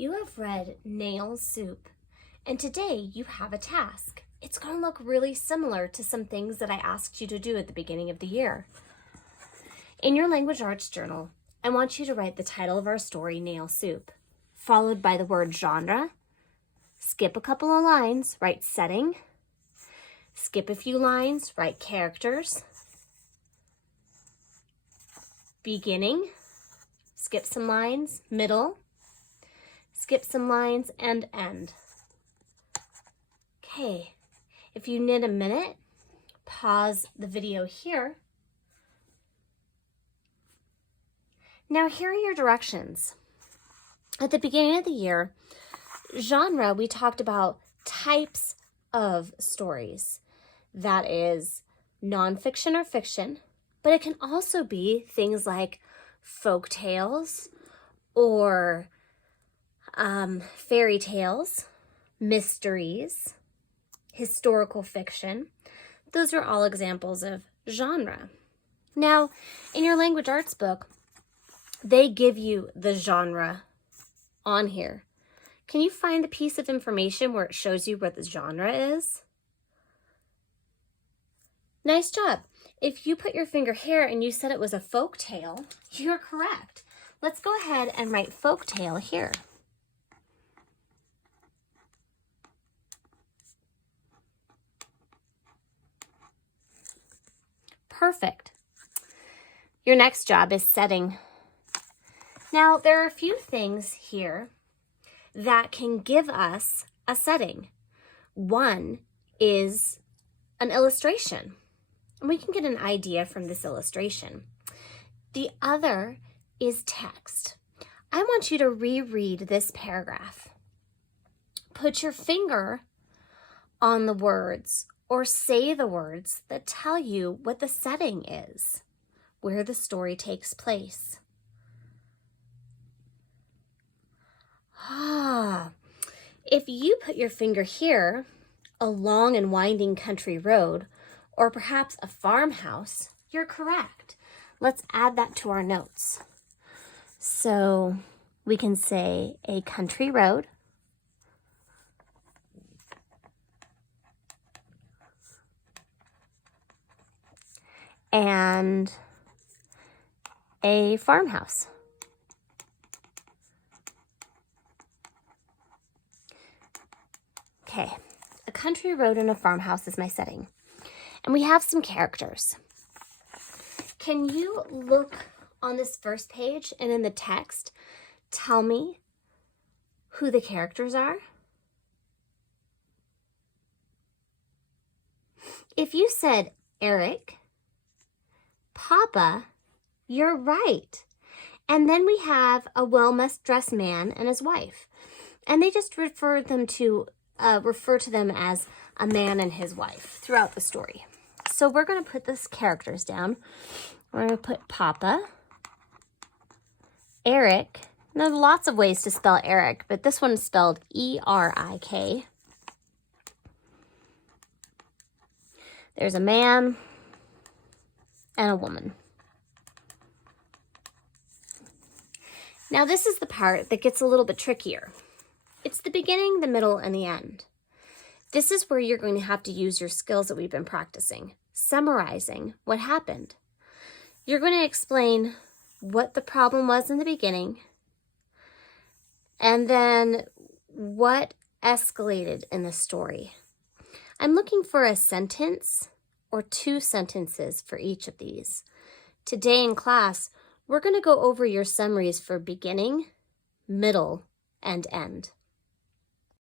You have read Nail Soup, and today you have a task. It's going to look really similar to some things that I asked you to do at the beginning of the year. In your language arts journal, I want you to write the title of our story, Nail Soup, followed by the word genre. Skip a couple of lines, write setting. Skip a few lines, write characters. Beginning. Skip some lines, middle. Skip some lines, and end. Okay, if you need a minute, pause the video here. Now here are your directions. At the beginning of the year, genre, we talked about types of stories. That is nonfiction or fiction, but it can also be things like folk tales or fairy tales, mysteries, historical fiction. Those are all examples of genre. Now, in your language arts book, they give you the genre on here. Can you find the piece of information where it shows you what the genre is? Nice job. If you put your finger here and you said it was a folk tale, you're correct. Let's go ahead and write folk tale here. Perfect. Your next job is setting. Now, there are a few things here that can give us a setting. One is an illustration, and we can get an idea from this illustration. The other is text. I want you to reread this paragraph. Put your finger on the words or say the words that tell you what the setting is, where the story takes place. If you put your finger here, a long and winding country road, or perhaps a farmhouse, you're correct. Let's add that to our notes. So we can say a country road, and a farmhouse. Okay, a country road and a farmhouse is my setting. And we have some characters. Can you look on this first page and in the text, tell me who the characters are? If you said Eric, Papa, you're right. And then we have a well-dressed man and his wife. And they just refer to them as a man and his wife throughout the story. So we're going to put these characters down. We're going to put Papa, Eric. And there are lots of ways to spell Eric, but this one is spelled E-R-I-K. There's a man and a woman. Now this is the part that gets a little bit trickier. It's the beginning, the middle, and the end. This is where you're going to have to use your skills that we've been practicing, summarizing what happened. You're going to explain what the problem was in the beginning, and then what escalated in the story. I'm looking for a sentence or two sentences for each of these. Today in class, we're going to go over your summaries for beginning, middle, and end.